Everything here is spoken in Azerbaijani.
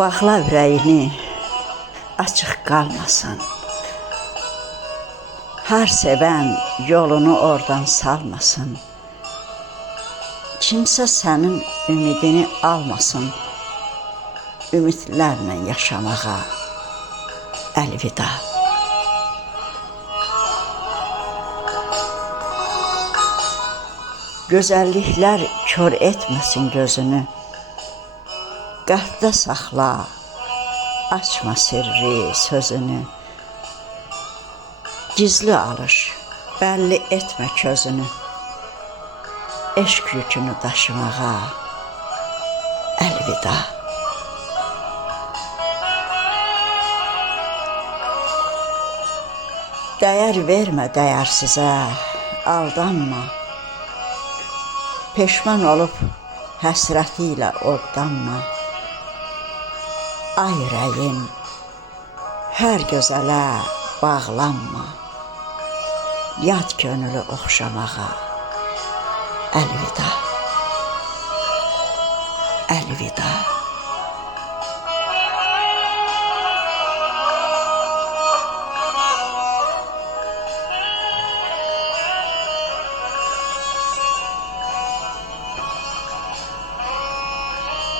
Bağla ürəyini, açıq qalmasın. Hər sevən yolunu oradan salmasın. Kimsə sənin ümidini almasın. Ümidlərlə yaşamağa əlvida. Gözəlliklər kör etməsin gözünü. Qəlbdə saxla, açma sirri sözünü. Gizli alış, bəlli etmə közünü. Eşq yükünü daşımağa əlvida. Dəyər vermə dəyərsizə, aldanma. Peşman olub həsrəti ilə oddanma. Ay ürəyim, hər gözələ bağlanma. Yad könülü oxşamağa əlvida. Əlvida.